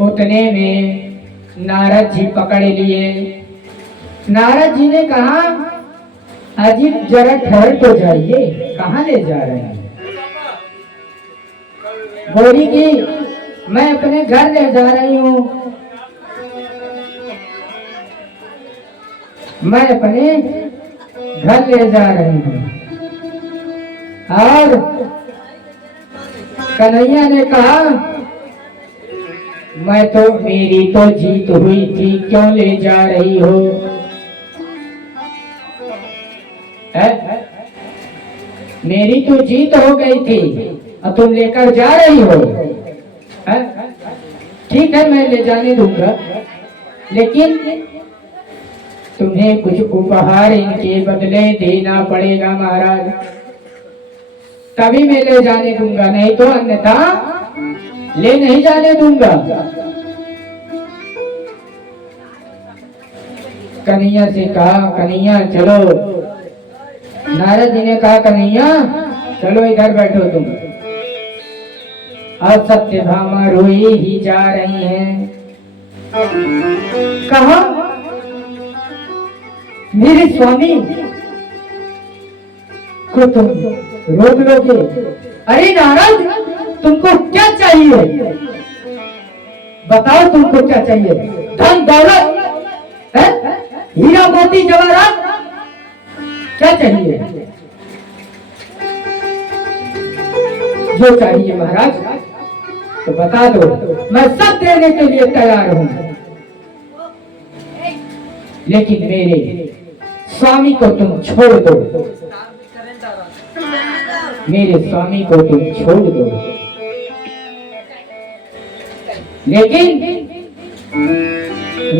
उतने में नारद जी पकड़ लिए। नारद जी ने कहा, अजीत जरा ठहर तो जाइए, कहाँ ले जा रहे हैं? बोली कि मैं अपने घर ले जा रही हूँ, मैं अपने घर ले जा रही हूँ। और कन्हैया ने कहा, मैं तो, मेरी तो जीत हुई थी, क्यों ले जा रही हो? मेरी तो जीत हो गई थी और तुम लेकर जा रही हो? ठीक है, मैं ले जाने दूंगा, लेकिन तुम्हें कुछ उपहार इनके बदले देना पड़ेगा महाराज, तभी मैं ले जाने दूंगा, नहीं तो अन्यथा ले नहीं जाने दूंगा। कन्हैया से कहा, कन्हैया चलो। नारद जी ने कहा, कन्हैया चलो इधर बैठो तुम। अब सत्यभामा रोई ही जा रही हैं। कहा, मेरे स्वामी को तुम रोक लोगे? अरे नारद, तुमको क्या चाहिए? बताओ तुमको क्या चाहिए? धन दौलत है? हीरा मोती जवाहरात, क्या चाहिए? जो चाहिए महाराज तो बता दो, मैं सब देने के लिए तैयार हूं, लेकिन मेरे स्वामी को तुम छोड़ दो, मेरे स्वामी को तुम छोड़ दो। लेकिन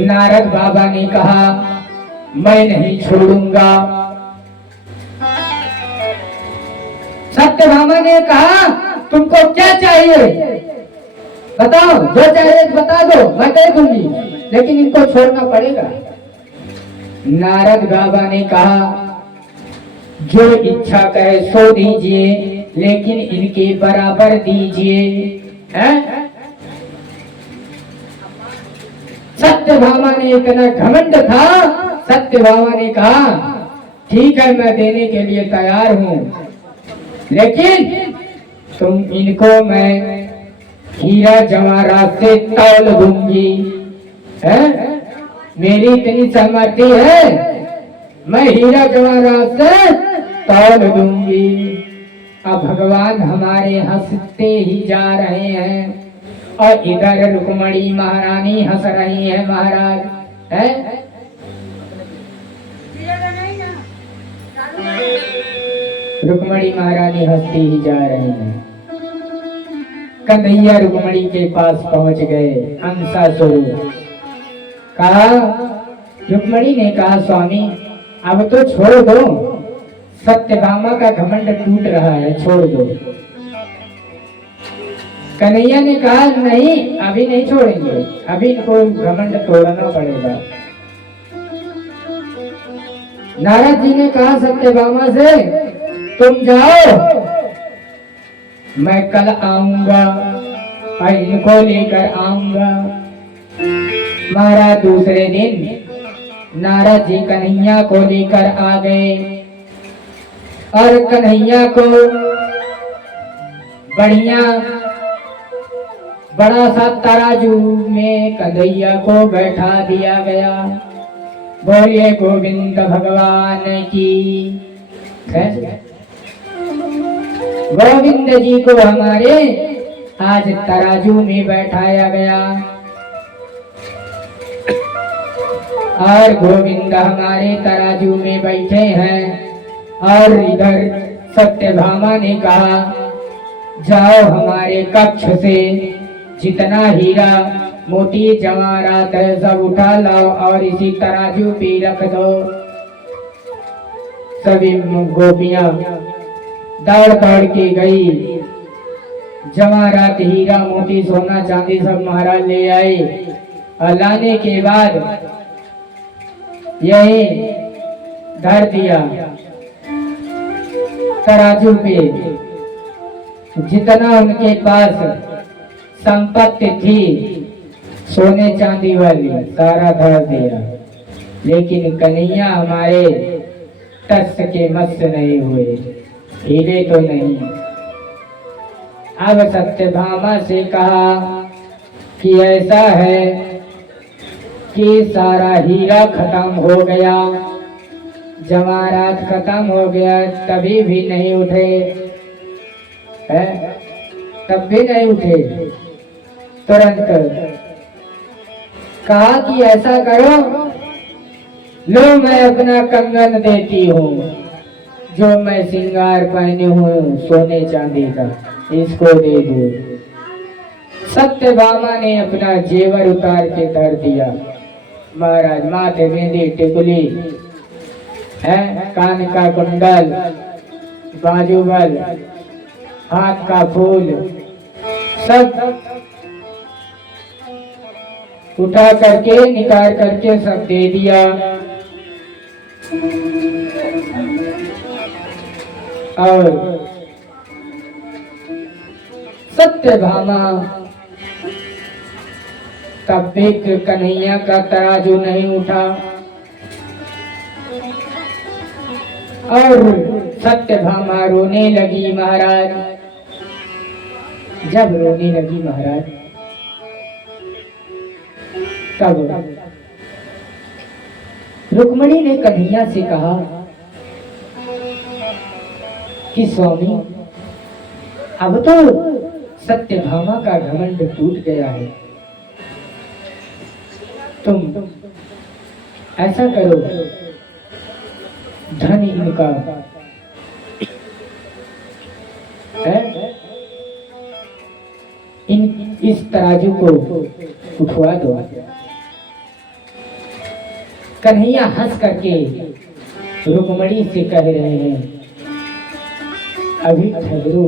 नारद बाबा ने कहा, मैं नहीं छोड़ूंगा। सत्यभामा ने कहा, तुमको क्या चाहिए? बताओ, जो चाहिए बता दो, मैं दे दूंगी, लेकिन इनको छोड़ना पड़ेगा। नारद बाबा ने कहा, जो इच्छा करे सो दीजिए, लेकिन इनके बराबर दीजिए। सत्यभामा ने इतना घमंड था, सत्यभामा ने कहा, ठीक है, मैं देने के लिए तैयार हूं, लेकिन तुम इनको मैं हीरा जवाहरात से तौल दूंगी। मेरी इतनी सामर्थ्य है, मैं हीरा जवाहरात से तौल दूंगी। अब भगवान हमारे हंसते ही जा रहे हैं और इधर रुक्मणी महारानी हंस रही है महाराज। रुक्मणी महारानी हंसती ही जा रही है। कन्हैया रुक्मणी के पास पहुंच गए। अंशासुर कहा, रुक्मणी ने कहा, स्वामी अब तो छोड़ दो, सत्यभामा का घमंड टूट रहा है, छोड़ दो। कन्हैया ने कहा, नहीं, अभी नहीं छोड़ेंगे, अभी इनको घमंड तोड़ना पड़ेगा। नारद जी ने कहा सत्यभामा से, तुम जाओ, मैं कल आऊंगा और इनको लेकर आऊंगा। महाराज दूसरे दिन नारद जी कन्हैया को लेकर आ गए और कन्हैया को बढ़िया बड़ा सा तराजू में कन्हैया को बैठा दिया गया। बोलिए गोविंद भगवान की। गोविंद जी को हमारे आज तराजू में बैठाया गया और गोविंद हमारे तराजू में बैठे हैं। और इधर सत्यभामा ने कहा, जाओ हमारे कक्ष से जितना हीरा मोती जवाहरात है सब उठा लाओ और इसी तराजू पे रख दो। सभी गोपियां दौड़ दौड़ के गई, जवाहरात हीरा मोती सोना चांदी सब महाराज ले आए और लाने के बाद यही धर दिया तराजू पे। जितना उनके पास संपत्ति थी सोने चांदी वाली सारा धर दिया, लेकिन कन्हैया हमारे टस के मस नहीं हुए, हिले तो नहीं। अब सत्यभामा से कहा कि ऐसा है कि सारा हीरा खत्म हो गया, जवाहरात खत्म हो गया, तभी भी नहीं उठे है, तब भी नहीं उठे। तुरंत कहा कि ऐसा करो, लो मैं अपना कंगन देती हूँ, जो मैं श्रृंगार पहने हूँ सोने चांदी का, इसको दे दो। सत्यभामा ने अपना जेवर उतार के धर दिया। महाराज माथे बिंदी टिकुली है, कान का कुंडल, बाजूबल, हाथ का फूल, सब उठा करके निकाल करके सब दे दिया। और सत्यभामा तब भी कन्हैया का तराजू नहीं उठा, और सत्यभामा रोने लगी। महाराज जब रोने लगी महाराज, तब रुक्मणी ने कन्हैया से कहा कि स्वामी, अब तो सत्यभामा का घमंड टूट गया है, तुम ऐसा करो, धन इनका है, इस तराजू को उठवा दो। कन्हैया हंस करके रुक्मणी से कह रहे हैं, अभी ठहरो,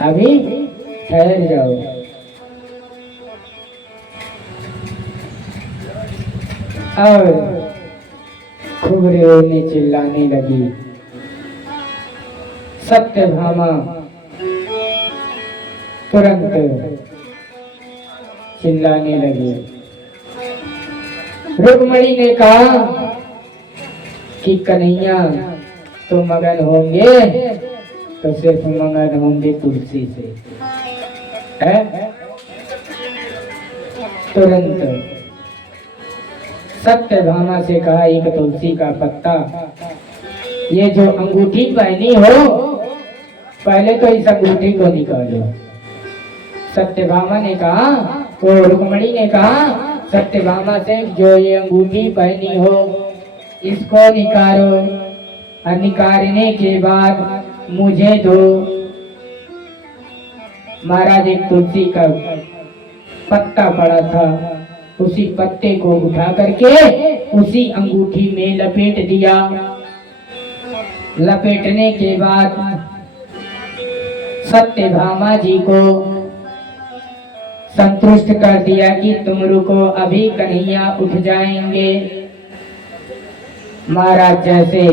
अभी ठहर जाओ। और खूब रोने चिल्लाने लगी। सत्यभामा तुरंत चिल्लाने लगी। रुक्मणी ने कहा कि कन्हैया तो मगन होंगे तो सिर्फ मगन होंगे तुलसी से, है? तुरंत सत्यभामा से कहा, एक तुलसी का पत्ता, ये जो अंगूठी पहनी हो, पहले तो इस अंगूठी को निकालो। सत्यभामा ने कहा, तो रुक्मणी ने कहा सत्यभामा से, जो ये अंगूठी पहनी हो इसको निकालो, और निकालने के बाद मुझे दो। महाराज एक तुलसी का पत्ता पड़ा था, उसी पत्ते को उठा करके उसी अंगूठी में लपेट दिया। लपेटने के बाद सत्यभामा जी को संतुष्ट कर दिया कि तुम रुको, अभी कन्हैया उठ जाएंगे। महाराज जैसे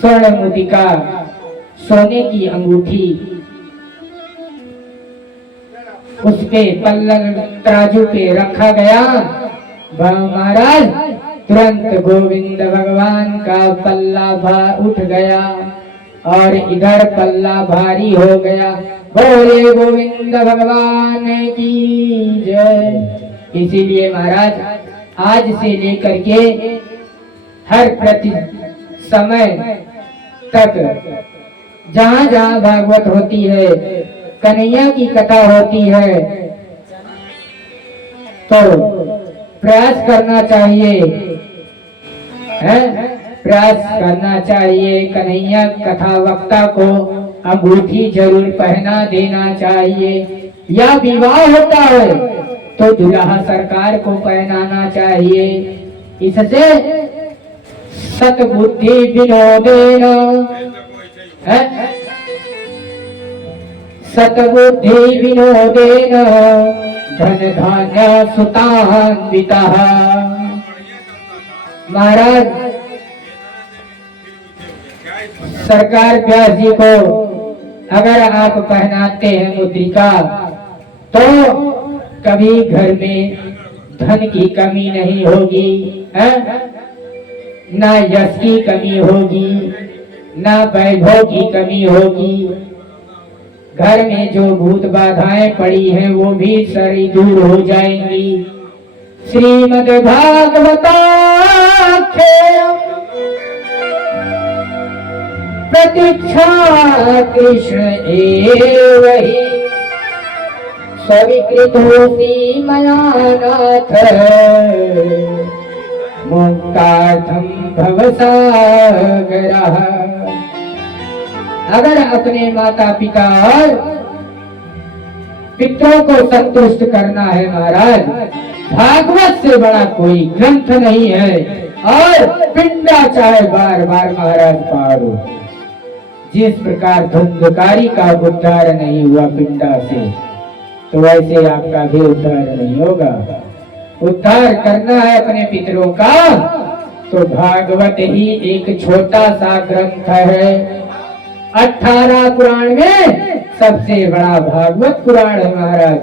स्वर्ण मुद्रिका, सोने की अंगूठी उस पे पल्लव तराजू पे रखा गया, महाराज तुरंत गोविंद भगवान का पल्ला उठ गया और इधर पल्ला भारी हो गया। बोले गोविंद भगवान की जय। इसीलिए महाराज आज से लेकर के हर प्रति समय तक जहाँ जहाँ भागवत होती है, कन्हैया की कथा होती है, तो प्रयास करना चाहिए, है? प्रयास करना चाहिए। कन्हैया कथा वक्ता को अंगूठी जरूर पहना देना चाहिए। या विवाह होता है तो दुल्हा सरकार को पहनाना चाहिए। इससे सतबुद्धि विनोदेन, है? सतबुद्धि विनोदेन धन धान्य सुतान्वितः। महाराज सरकार व्यास जी को अगर आप पहनाते हैं मुद्रिका तो कभी घर में धन की कमी नहीं होगी, है? ना यश की कमी होगी, ना वैभव की कमी होगी। घर में जो भूत बाधाएं पड़ी हैं वो भी सारी दूर हो जाएंगी। श्रीमद् भागवताख्यम प्रतीक्षा कृष्ण एव हि स्वीकृतोऽसि मया नाथ मुक्तार्थम भवसागरः। अगर अपने माता पिता और पितरों को संतुष्ट करना है महाराज, भागवत से बड़ा कोई ग्रंथ नहीं है। और पिंडा चाहे बार बार महाराज पारो, जिस प्रकार धुंधकारी का उद्धार नहीं हुआ पिंडा से, तो वैसे आपका भी उद्धार नहीं होगा। उद्धार करना है अपने पितरों का, तो भागवत ही एक छोटा सा ग्रंथ है। 18 पुराण में सबसे बड़ा भागवत पुराण है महाराज।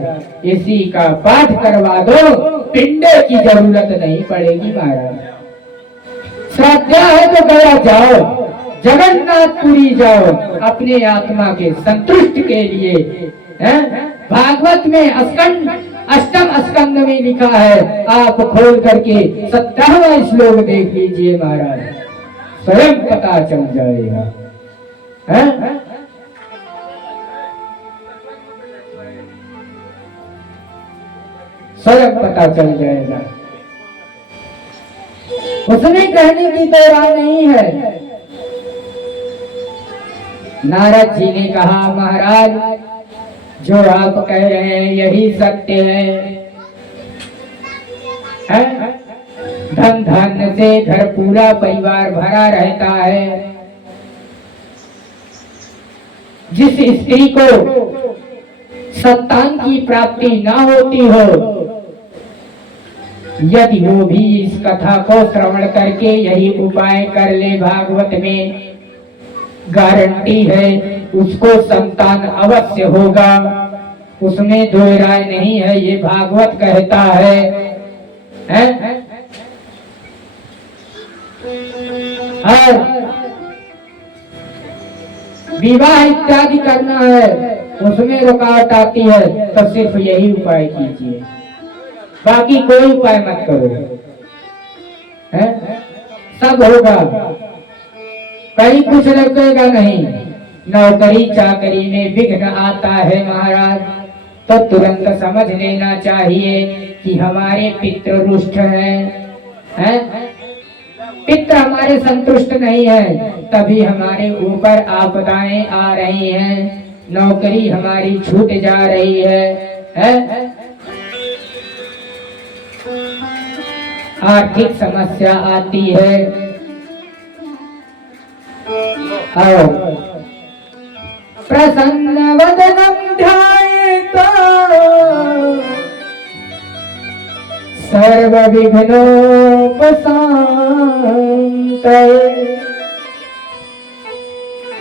इसी का पाठ करवा दो, पिंडे की जरूरत नहीं पड़ेगी महाराज। श्रद्धा है तो गया जाओ, जगन्नाथपुरी जाओ, अपने आत्मा के संतुष्ट के लिए, है? भागवत में अष्टम स्कंद में लिखा है, आप खोल करके 17वां श्लोक देख लीजिए महाराज, स्वयं पता चल जाएगा, है? स्वयं पता चल जाएगा। उसमें कहने की तो राह नहीं है। नारद जी ने कहा महाराज जो आप कह रहे हैं यही सत्य है? धन धान्य से घर पूरा परिवार भरा रहता है। जिस स्त्री को संतान की प्राप्ति ना होती हो, यदि वो भी इस कथा को श्रवण करके यही उपाय कर ले, भागवत में गारंटी है उसको संतान अवश्य होगा, उसमें दो राय नहीं है। ये भागवत कहता है? विवाह इत्यादि करना है, उसमें रुकावट आती है, तो सिर्फ यही उपाय कीजिए, बाकी कोई उपाय मत करो, है? सब होगा, कहीं कुछ लगेगा नहीं। नौकरी चाकरी में विघ्न आता है महाराज, तो तुरंत समझ लेना चाहिए कि हमारे पितृ रुष्ट हैं, पितृ हमारे संतुष्ट नहीं है, तभी हमारे ऊपर आपदाएं आ रही हैं, नौकरी हमारी छूट जा रही है? आर्थिक समस्या आती है। आओ प्रसन्न वदनम ध्यायेत सर्व विघ्नोपशान्तये।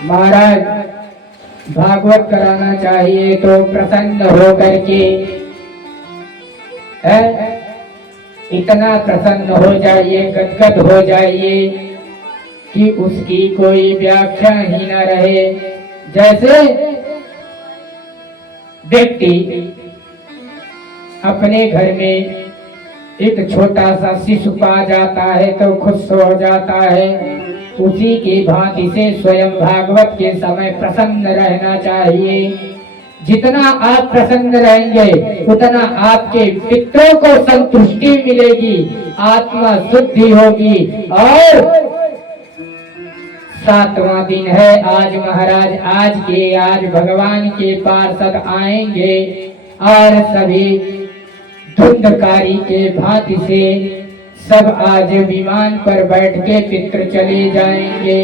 महाराज भागवत कराना चाहिए तो प्रसन्न होकर के, इतना प्रसन्न हो जाइए, गदगद हो जाइए कि उसकी कोई व्याख्या ही न रहे। जैसे व्यक्ति अपने घर में एक छोटा सा शिशु पा जाता है तो खुश हो जाता है, उसी की भांति से स्वयं भागवत के समय प्रसन्न रहना चाहिए। जितना आप प्रसन्न रहेंगे उतना आपके पितरों को संतुष्टि मिलेगी, आत्मा शुद्धि होगी। और 7वां दिन है आज महाराज, आज भगवान के पार्षद आएंगे और सभी धुंधकारी के भांति से सब आज विमान पर बैठ के पितृ चले जाएंगे।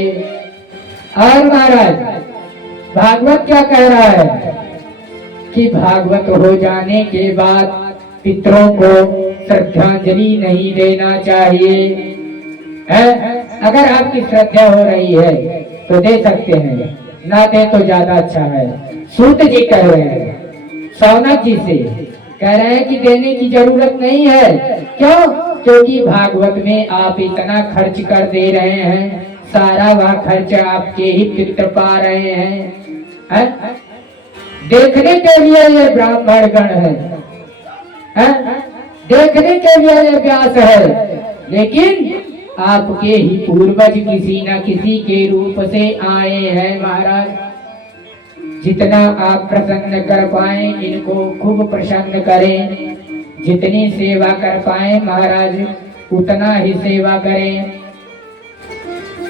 और महाराज भागवत क्या कह रहा है कि भागवत हो जाने के बाद पितरों को श्रद्धांजलि नहीं देना चाहिए। अगर आपकी श्रद्धा हो रही है तो दे सकते हैं, ना दे तो ज्यादा अच्छा है। सूत जी कह रहे हैं सौनक जी से, कह रहे हैं कि देने की जरूरत नहीं है। क्यों? क्योंकि भागवत में आप इतना खर्च कर दे रहे हैं, सारा वह खर्च आपके ही पित्र पा रहे हैं। देखने के लिए ये ब्राह्मण गण है, देखने के लिए ये व्यास है, लेकिन आपके ही पूर्वज किसी न किसी के रूप से आए हैं महाराज। जितना आप प्रसन्न कर पाए इनको खूब प्रसन्न करें, जितनी सेवा कर पाए महाराज उतना ही सेवा करें।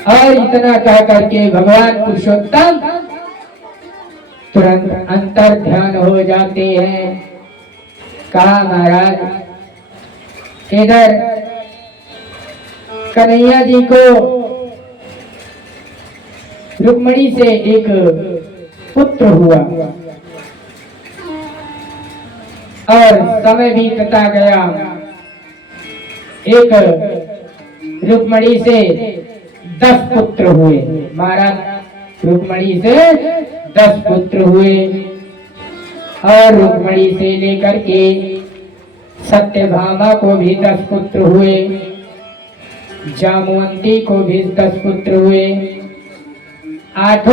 और इतना कह करके भगवान पुरुषोत्तम तुरंत अंतर ध्यान हो जाते हैं। कहा महाराज इधर कन्हैया जी को रुक्मणी से एक पुत्र हुआ और समय भी बीतता गया। एक रुक्मणी से 10 पुत्र हुए महाराज, रुक्मणी से 10 पुत्र हुए और रुक्मणी से लेकर के सत्यभामा को भी 10 पुत्र हुए, जामवंती को भी 10 पुत्र हुए। 8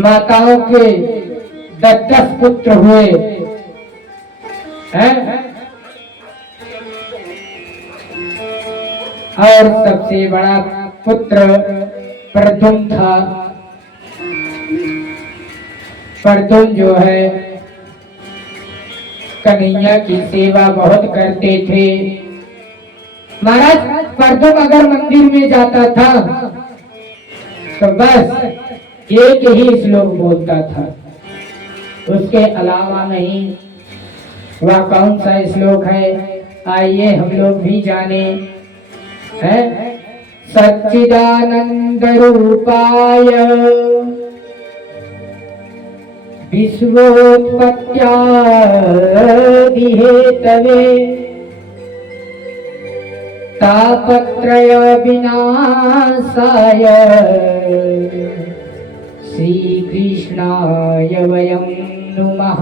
माताओं के 10 पुत्र हुए हैं। और सबसे बड़ा पुत्र प्रद्युम्न था। प्रद्युम्न जो है कन्हैया की सेवा बहुत करते थे महाराज। प्रद्युम्न अगर मंदिर में जाता था तो बस एक ही श्लोक बोलता था, उसके अलावा नहीं। वह कौन सा श्लोक है आइए हम लोग भी जाने। है सच्चिदानंद रूपाय विश्वोत्पत्त्यादि हेतवे तापत्रय विनाशाय श्री कृष्णाय वयं नुमः।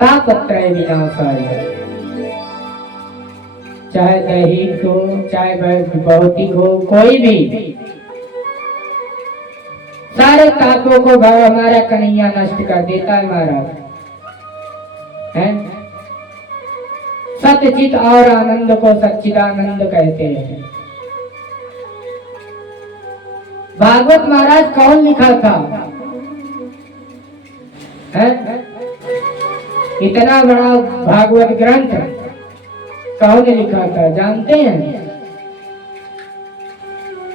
तापत्रय विनाशाय, चाहे दैहिक हो चाहे भौतिक हो, कोई भी सारे तापों को हमारा कन्हैया नष्ट कर देता है महाराज। है सत्यचित और आनंद को सच्चिदानंद कहते हैं। भागवत महाराज कौन लिखा था? है इतना बड़ा भागवत ग्रंथ कौन लिखा था जानते हैं?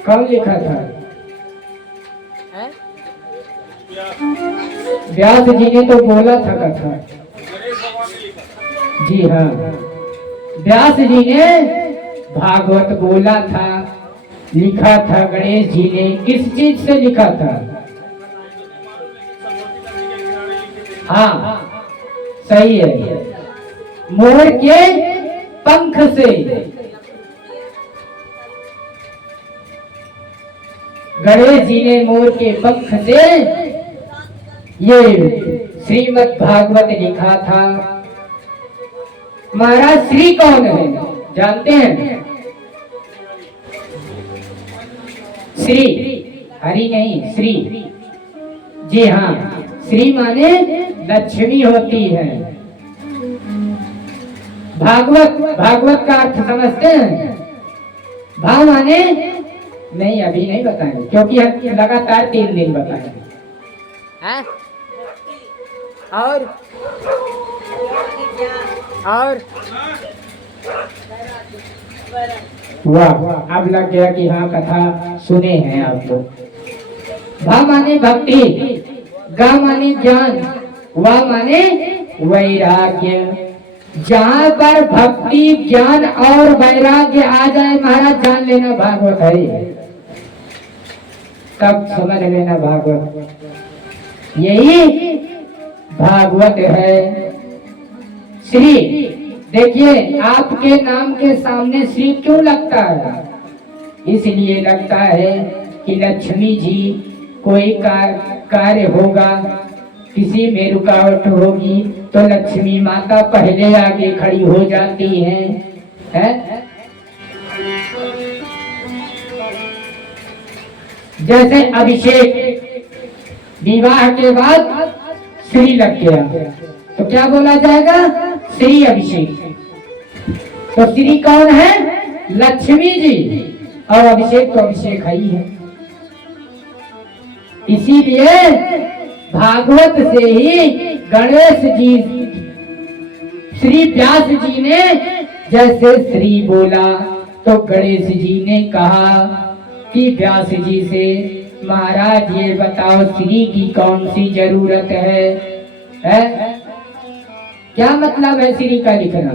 कौन लिखा था? व्यास जी ने तो बोला था कथा। जी हाँ, व्यास जी ने भागवत बोला था, लिखा था गणेश जी ने। किस चीज से लिखा था? हाँ सही है, मोर के पंख से। गणेश जी ने मोर के पंख से ये श्रीमद् भागवत लिखा था। महाराज श्री कौन है जानते हैं? श्री हरि नहीं, श्री। जी हाँ, श्री माने लक्ष्मी होती है। भागवत का अर्थ समझते हैं? भा माने नहीं, अभी नहीं बताएंगे क्योंकि हम लगातार 3 दिन बताएंगे। और वाह, अब लग गया कि हाँ कथा सुने हैं आप लोग। भा माने भक्ति, गा माने ज्ञान, वा माने वैराग्य। जहाँ पर भक्ति ज्ञान और वैराग्य आ जाए महाराज जान लेना भागवत है, तब समझ लेना भागवत। यही भागवत है। श्री देखिए, आपके नाम के सामने श्री क्यों लगता है? इसलिए लगता है कि लक्ष्मी जी कोई कार्य होगा, किसी में रुकावट होगी तो लक्ष्मी माता पहले आगे खड़ी हो जाती हैं। जैसे अभिषेक विवाह के बाद श्री लग गया तो क्या बोला जाएगा? श्री अभिषेक। तो श्री कौन है? लक्ष्मी जी, और अभिषेक तो अभिषेक ही है। इसीलिए भागवत से ही गणेश जी, श्री व्यास जी ने जैसे श्री बोला तो गणेश जी ने कहा कि व्यास जी से, महाराज ये बताओ श्री की कौन सी जरूरत है? क्या मतलब है श्री का लिखना?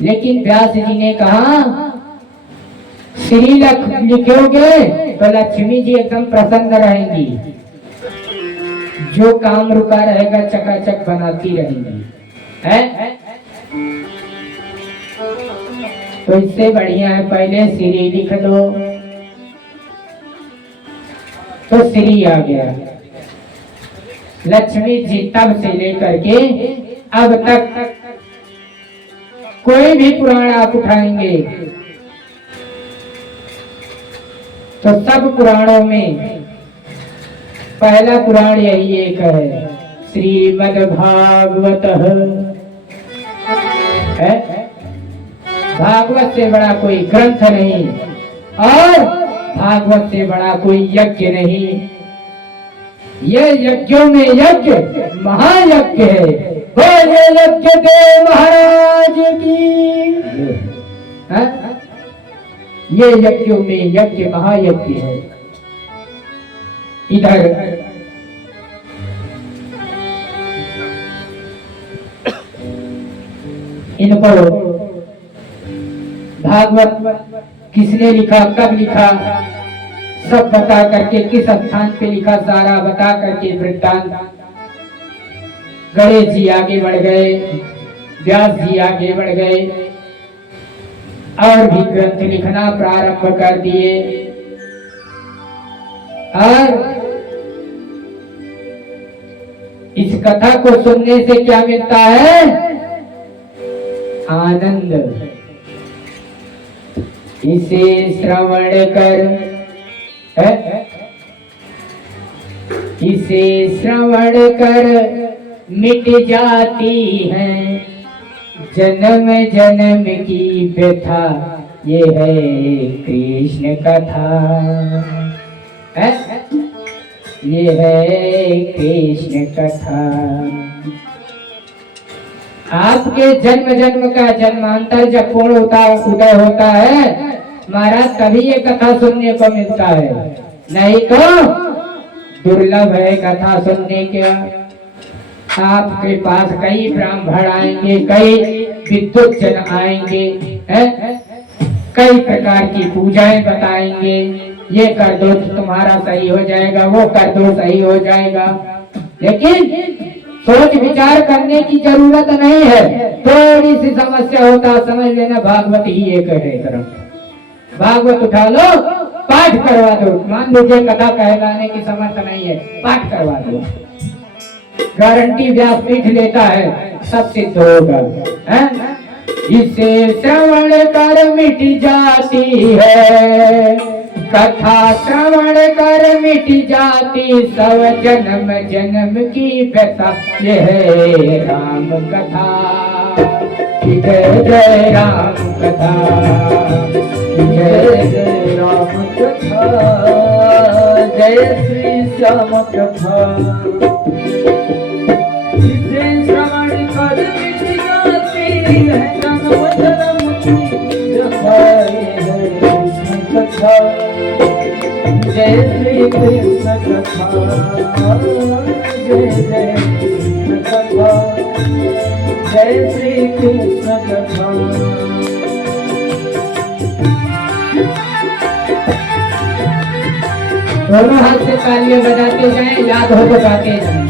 लेकिन व्यास जी ने कहा श्री लिखोगे तो लक्ष्मी जी एकदम प्रसन्न रहेंगी, जो काम रुका रहेगा चकाचक बनाती रहेंगी, है? तो इससे बढ़िया है पहले श्री लिख दो। तो श्री आ गया। लक्ष्मी जी तब से लेकर के अब तक कोई भी पुराण आप उठाएंगे तो सब पुराणों में पहला पुराण यही एक है, श्रीमद् भागवत है। भागवत से बड़ा कोई ग्रंथ नहीं और भागवत से बड़ा कोई यज्ञ नहीं। ये यज्ञों में यज्ञ महायज्ञ है। बोले यज्ञ देव महाराज की। ये यज्ञों में यज्ञ महायज्ञ है। इधर इनको भागवत किसने लिखा, कब लिखा, सब बता करके, किस स्थान पे लिखा, सारा बता करके वृत्तांत। गणेश जी आगे बढ़ गए, व्यास जी आगे बढ़ गए और भी ग्रंथ लिखना प्रारंभ कर दिए। और इस कथा को सुनने से क्या मिलता है? आनंद। इसे श्रवण कर, इसे श्रवण कर मिट जाती है जन्म जन्म की व्यथा। ये है कृष्ण कथा, ये है कृष्ण कथा। आपके जन्म जन्म का जन्मांतर जब पूर्ण उदय होता है महाराज, तभी ये कथा सुनने को मिलता है, नहीं तो दुर्लभ है कथा सुनने के। आपके पास कई ब्राह्मण आएंगे, कई विद्वत जन आएंगे, कई प्रकार की पूजाएं बताएंगे। ये कर दो तो तुम्हारा सही हो जाएगा, वो कर दो सही हो जाएगा। लेकिन सोच विचार करने की जरूरत नहीं है। थोड़ी सी समस्या होता समझ लेना, भागवत ही एक है तरफ। भागवत उठा लो, पाठ करवा दो। मान लीजिए कथा कहलाने की समर्थ नहीं है, पाठ करवा दो, गारंटी व्यासपीठ लेता है, सब सिद्ध होगा। इसे श्रवण कर मिट जाती है कथा, श्रवण कर मिट जाती सब जन्म जन्म की व्यथा। ये है राम कथा, जय जय राम कथा, जय जय राम कथा, जय श्री श्याम कथा। इसे श्रवण कर मिट जाती है जन्म जन्म की व्यथा। ये है कृष्ण कथा, जय श्री कृष्ण कथा, जय जय कृष्ण कथा, जय श्री कृष्ण कथा। दोनों हाथ से तालियां बजाते जाएं, याद हो तो गाते जाएं।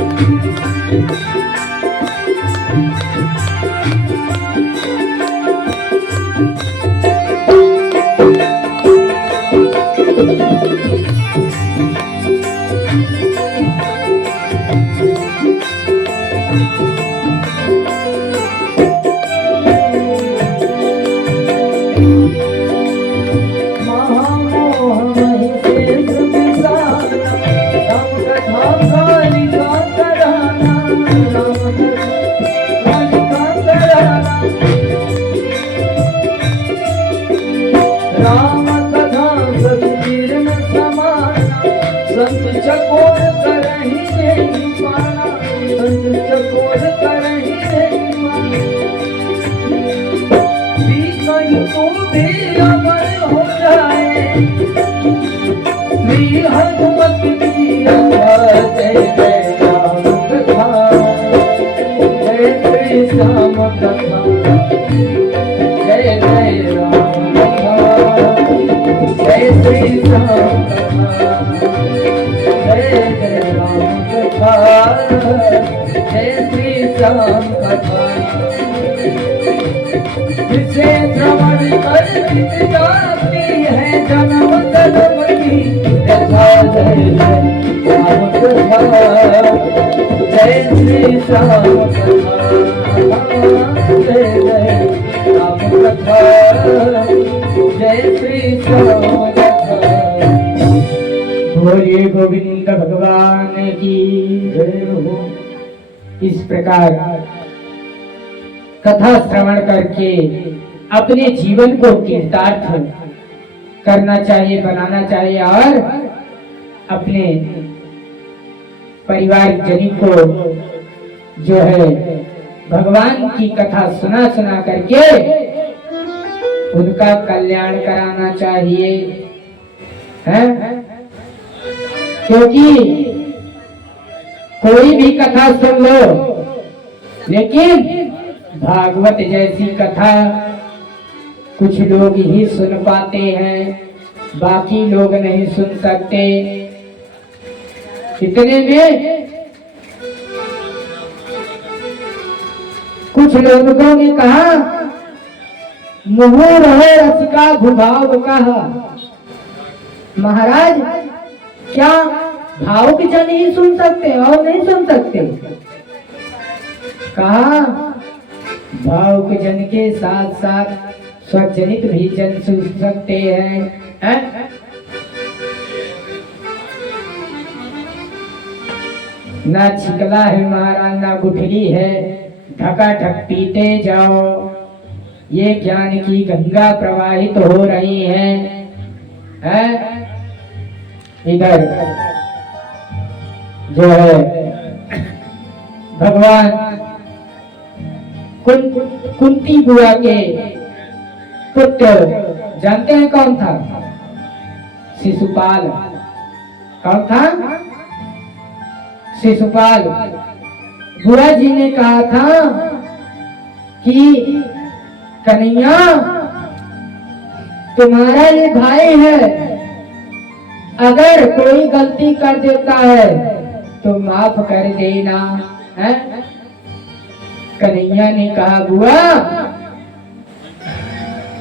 बोलिए गोविंद भगवान की जय हो। इस प्रकार कथा श्रवण करके अपने जीवन को तीर्थार्थ करना चाहिए, बनाना चाहिए और अपने परिवार जन को जो है भगवान की कथा सुना सुना करके उनका कल्याण कराना चाहिए, है? क्योंकि कोई भी कथा सुन लो, लेकिन भागवत जैसी कथा कुछ लोग ही सुन पाते हैं, बाकी लोग नहीं सुन सकते। इतने में कुछ लोगों ने कहा, मुहुर है रसिका भूभाव कहा। महाराज, क्या भावुक जन ही सुन सकते और नहीं सुन सकते? कहा, भावुक जन के साथ साथ स्वजनित भी जन सुन सकते हैं, है? ना छिकला है महाराज, ना गुठली है, ढकाढक पीते जाओ। ये ज्ञान की गंगा प्रवाहित हो रही है? इधर जो है भगवान कुंती बुआ के पुत्र जानते हैं कौन था? शिशुपाल। कौन था? शिशुपाल। बुआ जी ने कहा था कि कन्हैया, तुम्हारा ये भाई है, अगर कोई गलती कर देता है तो माफ कर देना, है? कन्हैया ने कहा, बुआ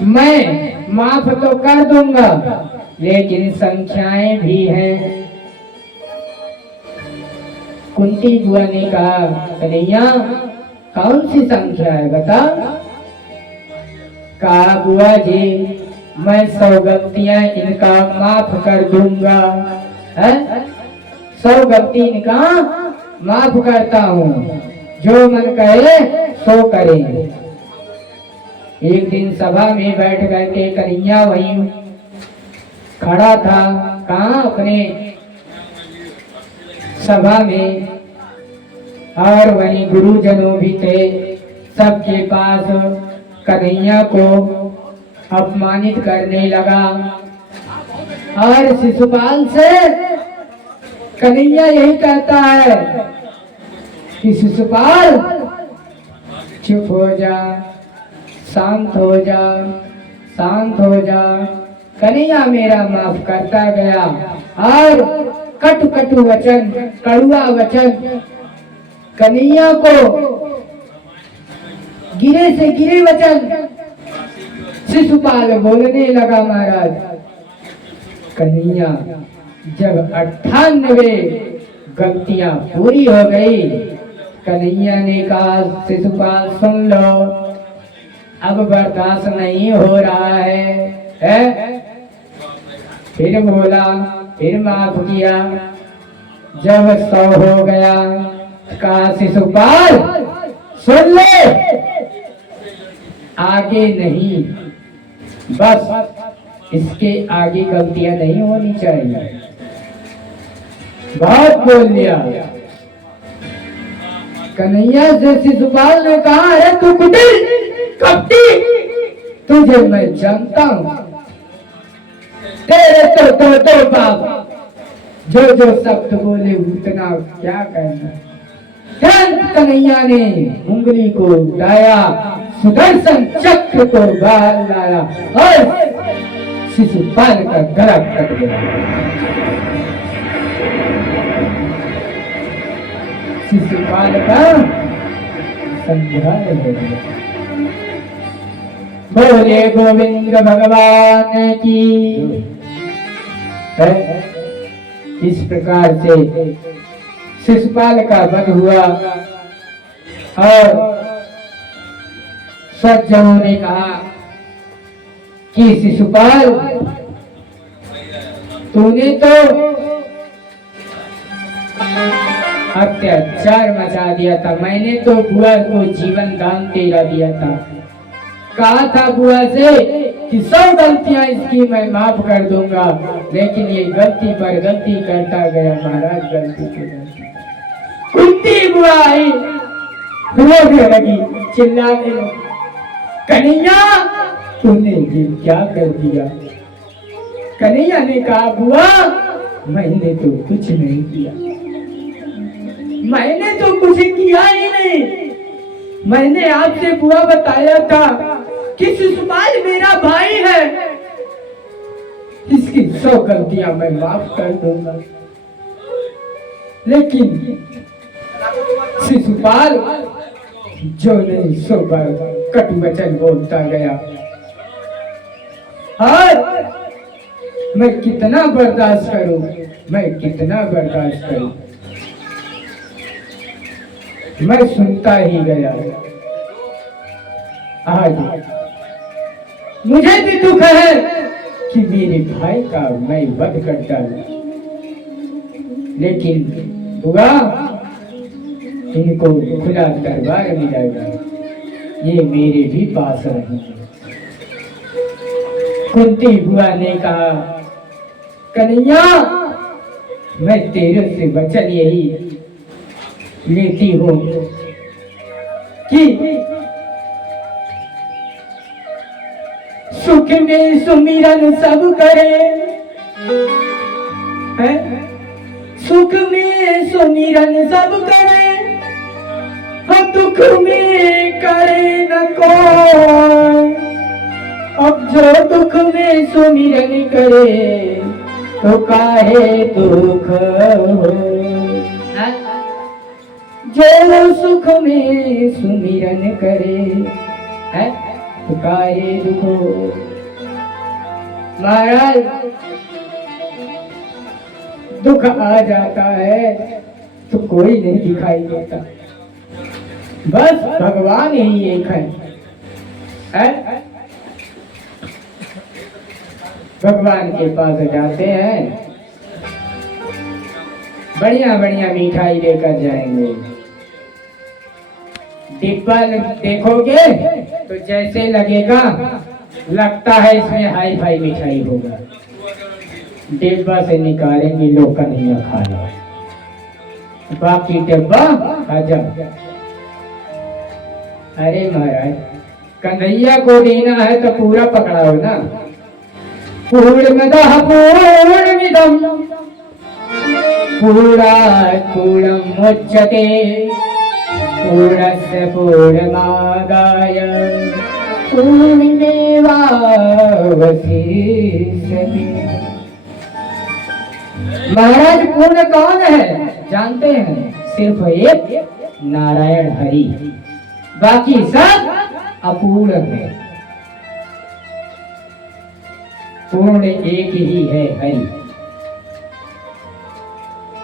मैं माफ तो कर दूंगा, लेकिन संख्याएं भी हैं। कुंती बुआ ने कहा, कन्हैया कौन सी संख्या है बता? कहा, बुआ जी मैं 100 गलतियां इनका माफ कर दूंगा, है? 100 गलती इनका माफ करता हूँ, जो मन कहे सो करेंगे। एक दिन सभा में बैठ करके कन्हैया वहीं खड़ा था। कहाँ? अपने सभा में, और वहीं गुरुजनों भी थे। सबके पास कन्हैया को अपमानित करने लगा, और शिशुपाल से कन्हैया यही कहता है कि शिशुपाल चुप हो जा, शांत हो जा, शांत हो जा। कन्हैया मेरा माफ करता गया, और कटु कटु वचन, कड़ुआ वचन कन्हैया को, गिरे से गिरे वचन शिशुपाल बोलने लगा। महाराज कन्हैया जब 98 गलतियां पूरी हो गई, कन्हैया ने कहा शिशुपाल सुन लो, अब बर्दाश्त नहीं हो रहा है? फिर बोला, फिर माफ किया। जब 100 हो गया, कहा शिशुपाल सुन ले, आगे नहीं, बस इसके आगे गलतियां नहीं होनी चाहिए। बहुत बोल लिया। कन्हैया से शिशुपाल ने कहा, अरे तू कुटिल कपटी, तुझे मैं जानता हूं, तेरे तो बाप जो शब्द बोले उतना क्या कहना। कन्हैया ने उंगली को उठाया, सुदर्शन चक्र को बाहर लाया और शिशुपाल का गला कट गया। शिशुपाल का संहार हो गया। बोले गोविंद भगवान की। इस प्रकार से शिशुपाल का वध हुआ और सज्जनों ने कहा कि शिशुपाल तूने तो अत्याचार मचा दिया था, मैंने तो बुआ को जीवन दान तेरा दिया था। कहा था बुआ से कि 100 गलतियां इसकी मैं माफ कर दूंगा, लेकिन ये गलती पर गलती करता गया महाराज, गलती पे गलती। कुंती बुआ आई, रोने लगी, चिल्लाने लगी, कन्हैया तूने ये क्या कर दिया? कन्हैया ने कहा बुआ मैंने तो कुछ नहीं किया, मैंने तो कुछ किया ही नहीं। मैंने आपसे बुआ बताया था कि शिशुपाल मेरा भाई है, इसकी 100 गलतियां मैं माफ कर दूंगा, लेकिन शिशुपाल जो नहीं 100 बार कटु वचन बोलता गया। और मैं कितना बर्दाश्त करूं, मैं कितना बर्दाश्त करूं, मैं सुनता ही गया। आज मुझे भी दुख है कि मेरे भाई का मैं वध कर डालूं, लेकिन बुआ इनको खुला दरबार मिलेगा, ये मेरे भी पास रहेंगे। कुंती बुआ ने कहा कन्हैया मैं तेरे से वचन यही लेती हूँ कि सुख में सुमिरन सब करे, है? सुख में सुमिरन सब करे, दुख में करे न कोई। अब जो दुख में सुमिरन करे तो काहे दुख हो, जो सुख में सुमिरन करे है तो काहे दुख हो। महाराज दुख आ जाता है तो कोई नहीं दिखाई देता, बस भगवान ही एक है? भगवान के पास जाते हैं, बढ़िया बढ़िया मिठाई लेकर जाएंगे, डिब्बा देखोगे तो जैसे लगेगा, लगता है इसमें हाई फाई मिठाई होगा, डिब्बा से निकालेंगे, लो कन्हैया खा लो, बाकी डिब्बा हजम। अरे महाराज कन्हैया को देना है तो पूरा पकड़ाओ ना। पूर्णमदः पूर्णमिदं पूर्णात् पूर्णमुच्यते पूर्णस्य पूर्णमादाय पूर्णमेवावशिष्यते। महाराज पूर्ण कौन है जानते हैं? सिर्फ एक नारायण हरि, बाकी सब अपूर्ण है। पूर्ण एक ही है हरि,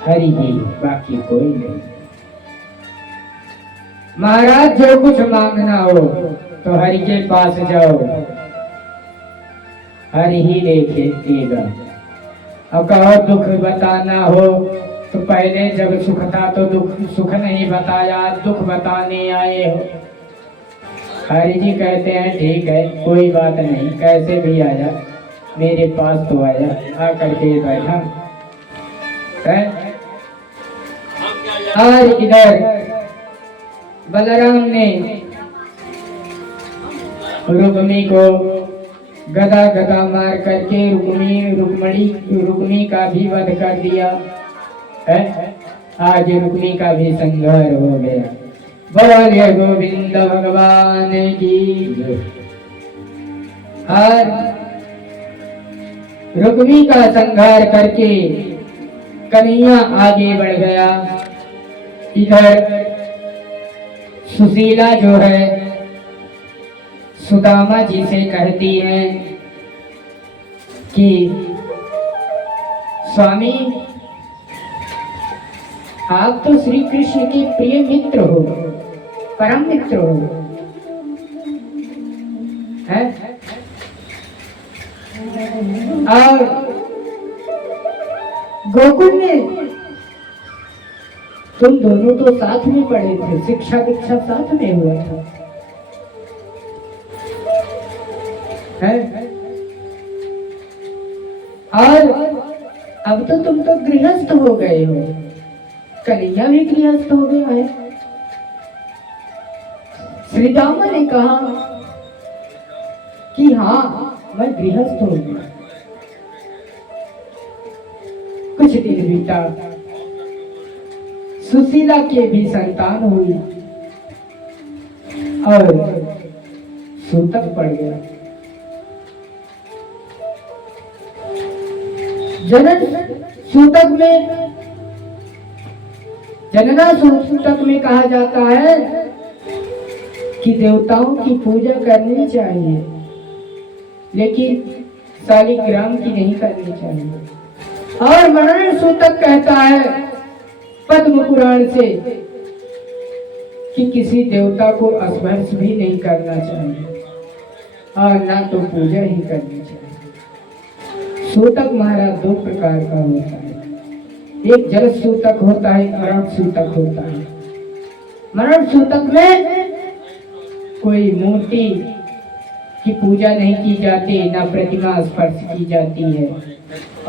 हरि ही, बाकी कोई नहीं। महाराज जो कुछ मांगना हो तो हरि के पास जाओ, हरि ही देगा। और कहो दुख बताना हो तो पहले जब सुख था तो सुख नहीं बताया, दुख बताने आए हो। हरि जी कहते हैं ठीक है कोई बात नहीं, कैसे भी आया मेरे पास तो आया, आकर के बैठा है। और इधर बलराम ने रुक्मी को गदा गदा मार करके रुक्मी का भी वध कर दिया है। आज रुक्मी का भी संहार हो गया। बोलिए गोविंद भगवान की। और रुक्मी का संहार करके कन्हैया आगे बढ़ गया। इधर सुशीला जो है सुदामा जी से कहती है कि स्वामी आप तो श्री कृष्ण के प्रिय मित्र हो, परम मित्र हो, है? और गोकुल में तुम दोनों तो साथ में पढ़े थे, शिक्षा दीक्षा साथ में हुआ था, है? और अब तो तुम तो गृहस्थ हो गए हो, कन्हैया भी गृहस्थ हो गया है। श्री दामा ने कहा कि हाँ मैं गृहस्थ हो गया। कुछ दिन बीता, सुशीला के भी संतान हुई और सूतक पड़ गया। जनना सूतक में कहा जाता है कि देवताओं की पूजा करनी चाहिए लेकिन शालिग्राम की नहीं करनी चाहिए। और मनन सूतक कहता है पद्म पुराण से कि किसी देवता को स्पर्श भी नहीं करना चाहिए और ना तो पूजा ही करनी चाहिए। सूतक महाराज दो प्रकार का होता है, एक जल सूतक होता है, मरण सूतक होता है। मरण सूतक में कोई मूर्ति की पूजा नहीं की जाती, ना प्रतिमा स्पर्श की जाती है।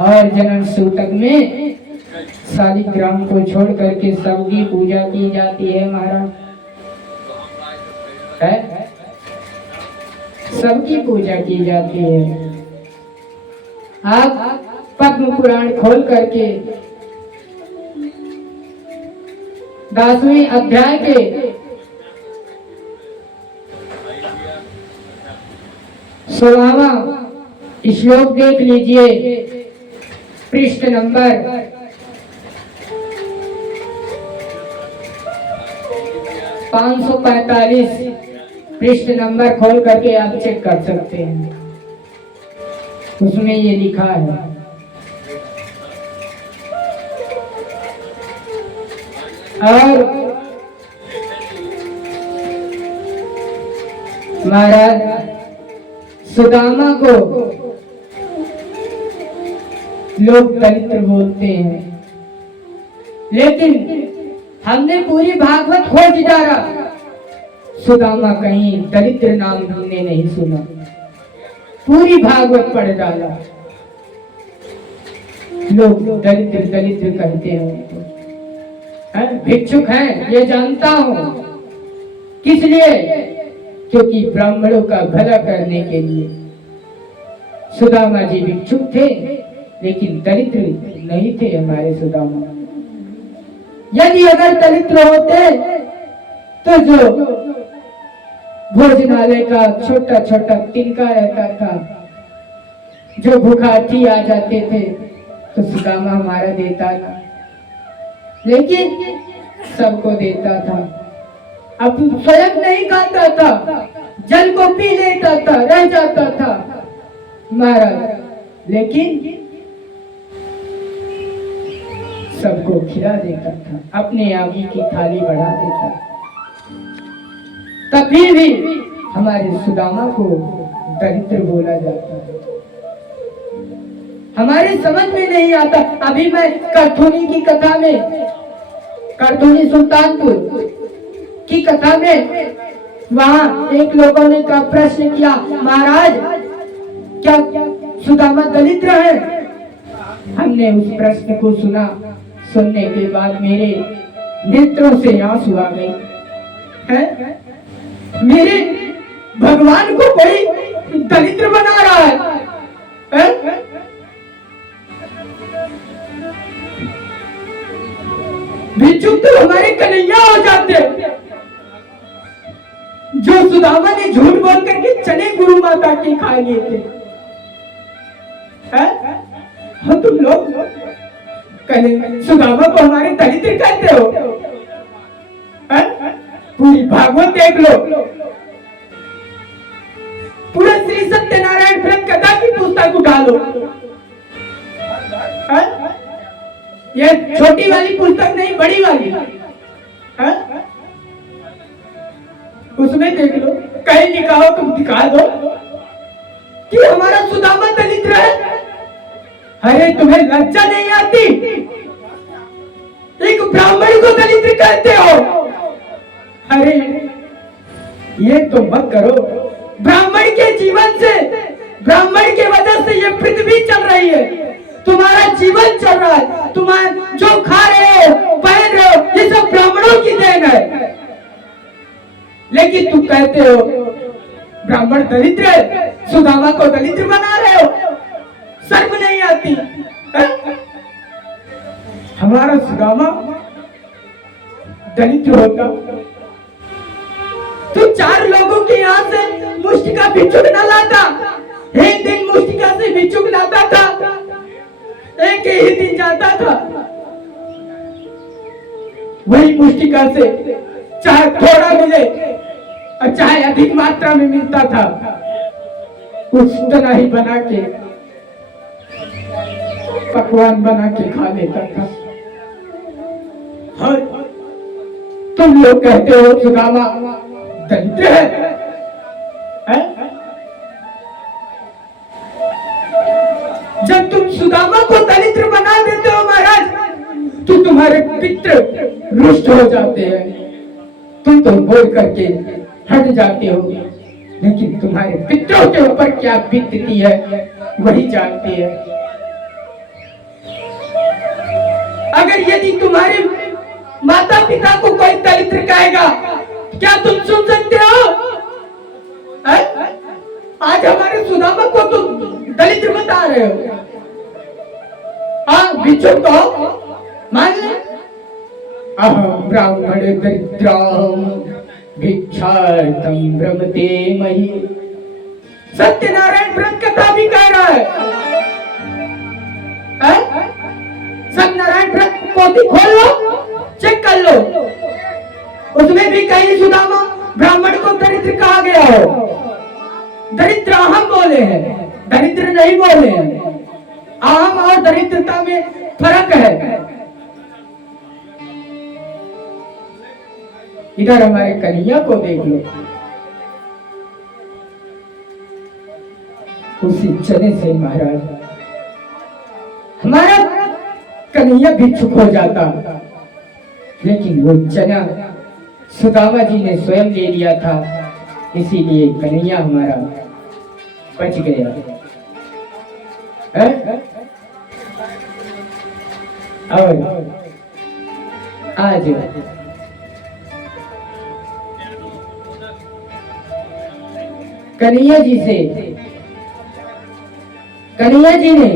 और जनन सूतक में शालिग्राम को छोड़ करके सबकी पूजा की जाती है महाराज, है? सबकी पूजा की जाती है। आप पद्म पुराण खोल करके 10वें अध्याय के 16वां श्लोक देख लीजिए, पृष्ठ नंबर 545, पृष्ठ नंबर खोल करके आप चेक कर सकते हैं, उसमें ये लिखा है। और महाराज सुदामा को लोग दरिद्र बोलते हैं, लेकिन हमने पूरी भागवत खोज डाला, सुदामा कहीं दरिद्र नाम हमने नहीं सुना। पूरी भागवत पढ़ डाला, लोग दरिद्र दरिद्र कहते हैं उनको, भिक्षुक हैं ये जानता हूं, किस लिए? क्योंकि ब्राह्मणों का भला करने के लिए। सुदामा जी भिक्षुक थे लेकिन दरिद्र नहीं थे हमारे सुदामा। यदि अगर दरिद्र होते तो जो भोजनालय का छोटा छोटा तिनका रहता था, जो भूखार्थी आ जाते थे तो सुदामा हमारा देता था, लेकिन सबको देता था। अब स्वयं नहीं खाता था, जल को पी लेता था, रह जाता था। महाराज लेकिन सबको खिला देता था, अपने आगे की थाली बढ़ा देता। तभी भी हमारे सुदामा को दरिद्र बोला जाता है। हमारे समझ में नहीं आता। अभी मैं करथुनी की कथा में, करथुनी सुल्तानपुर की कथा में, वहां एक लोगों ने का प्रश्न किया, महाराज क्या सुदामा दलिद्र है? हमने उस प्रश्न को सुना। सुनने के बाद मेरे नेत्रों से आंसू आ गए। हैं? मेरे भगवान को कोई दलिद्र बना रहा है, हैं? भिक्षुक तो हमारे कन्हैया हो जाते, जो सुदामा ने झूठ बोल करके चने गुरु माता के खा लिए थे। हाँ, तुम लोग सुदामा को हमारे दरिद्र कहते हो? पूरी भागवत देख लो, पूरा श्री सत्यनारायण व्रत कथा की पुस्तक उठा लो। ये छोटी वाली पुस्तक नहीं, बड़ी वाली, उसमें देख लो, कहीं लिखा हो तुम दिखा दो कि हमारा सुदामा दलिद्र है। अरे तुम्हें लज्जा नहीं आती? एक ब्राह्मण को दलिद्र कहते हो? अरे ये तो मत करो। ब्राह्मण के जीवन से, ब्राह्मण के वजह से ये पृथ्वी चल रही है, तुम्हारा जीवन चल रहा है। तुम्हारा जो खा रहे हो, पहन रहे हो, ये सब ब्राह्मणों की देन है। लेकिन तुम कहते हो ब्राह्मण दरिद्र है, सुदामा को दलिद्र बना रहे हो। शर्म नहीं आती? हमारा सुदामा दलिद्र होता तो 4 लोगों के यहाँ से मुष्टिका भिक्षुक न लाता। एक दिन मुष्टिका से भिक्षुक लाता था, एक ही दिन जाता था। वही मुष्टिका से चाहे थोड़ा मिले और चाहे अधिक मात्रा में मिलता था, उतना ही बना के पकवान बना के खा लेता था। और तुम लोग कहते हो सुदामा दरिद्र है? जब तुम सुदामा को दरिद्र बना देते हो महाराज, तो तुम्हारे पितृ रुष्ट हो जाते हैं। तुम तो बोल करके हट जाते हो, लेकिन तुम्हारे पितरों के ऊपर क्या बीतती है वही जानते हैं। अगर यदि तुम्हारे माता पिता को कोई दरिद्र कहेगा, क्या तुम सुन सकते हो? आज हमारे सुदामा को तुम दलिद्र बता रहे हो। हाँ, भिक्षुक को मान ले। अहम ब्राह्मण दरिद्राम भिक्षार्थम भ्रमते मही। सत्यनारायण व्रत कथा भी कह रहा है। सत्यनारायण व्रत पोथी खोल लो, चेक कर लो, उसमें भी कहीं सुदामा ब्राह्मण को दरिद्र कहा गया हो। दरिद्र अहम बोले हैं, दरिद्र नहीं बोले हैं। अहम और दरिद्रता में फर्क है। इधर हमारे कन्हैया को देख लो, उसी चने से महाराज हमारा कन्हैया भिक्षुक हो जाता, लेकिन वो चना सुदामा जी ने स्वयं ले लिया था, इसीलिए कन्हैया हमारा बच गया है? और आज कन्हैया जी ने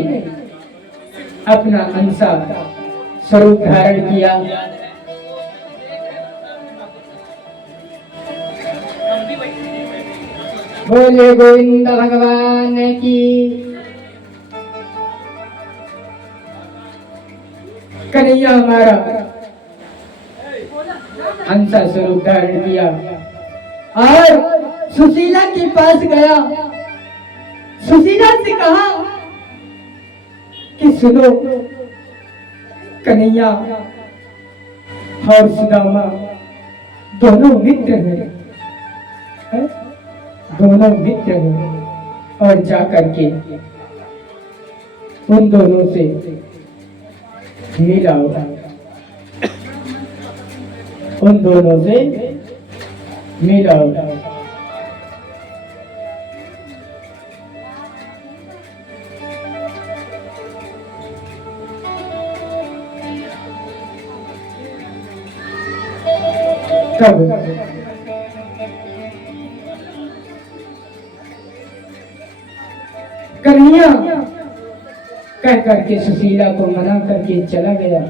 अपना अंसा स्वरूप धारण किया। बोले गोविंद भगवान की। कन्हैया हमारा अंसा स्वरूप धारण किया और सुशीला के पास गया। सुशीला से कहा कि सुनो, कन्हैया और सुदामा दोनों मित्र हैं, दोनों मित्र हैं, और जाकर के उन दोनों से मिलाओ, उन दोनों से मिलाओ। कब कन्हैया कह करके सुशीला को मना करके चला गया।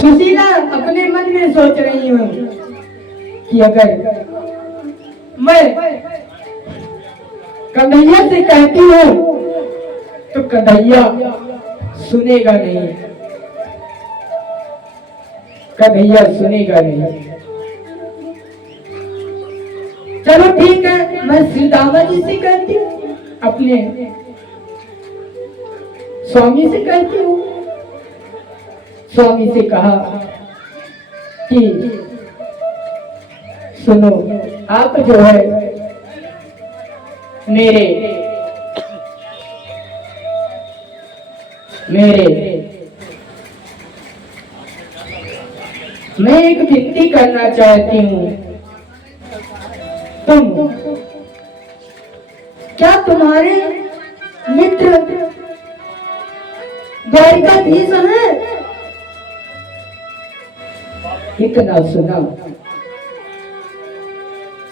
सुशीला अपने मन में सोच रही हूँ कि अगर मैं कन्हैया से कहती हूँ तो कन्हैया सुनेगा नहीं, कन्हैया सुनेगा नहीं। चलो ठीक है, मैं सुदामा जी से कहती हूँ, अपने स्वामी से कहती हूँ। स्वामी से कहा कि सुनो, आप जो है मेरे मैं एक विनती करना चाहती हूँ। तुम क्या तुम्हारे मित्र द्वारिकाधीश है? इतना सुना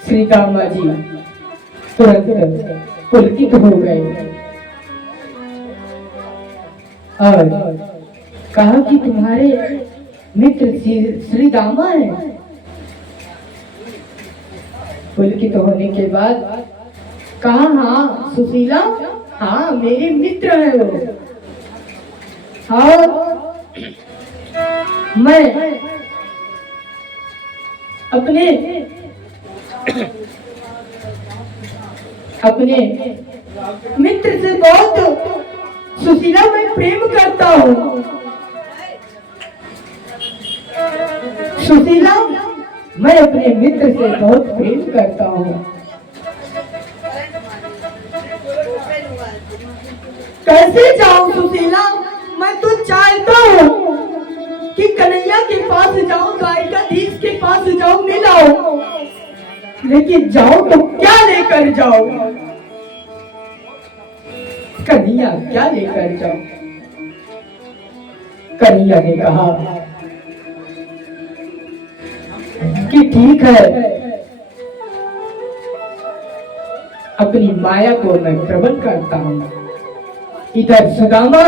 श्री दामा जी तुरंत पुलकित हो गए और कहा कि तुम्हारे मित्र श्री दामा है। पुलकित होने के बाद कहा, हाँ सुशीला, हाँ मेरे मित्र है वो, और मैं अपने मित्र से बहुत, सुशीला मैं प्रेम करता हूँ। सुशीला, मैं अपने मित्र से बहुत प्रेम करता हूँ। कैसे जाऊं सुशीला? मैं तो चाहता हूँ कि कन्हैया के पास जाऊं, द्वारिकाधीश के पास जाऊं, मिलाओ, लेकिन जाऊं तो क्या लेकर जाऊं? कन्हैया क्या लेकर जाऊं? कन्हैया ने कहा कि ठीक है, अपनी माया को मैं प्रबल करता हूं। इधर सुदामा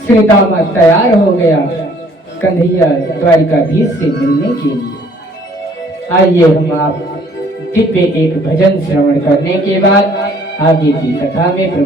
श्रीदामा तैयार हो गया कन्हैया द्वारिकाधीश से मिलने के लिए। आइए हम आप दिव्य एक भजन श्रवण करने के बाद आगे की कथा में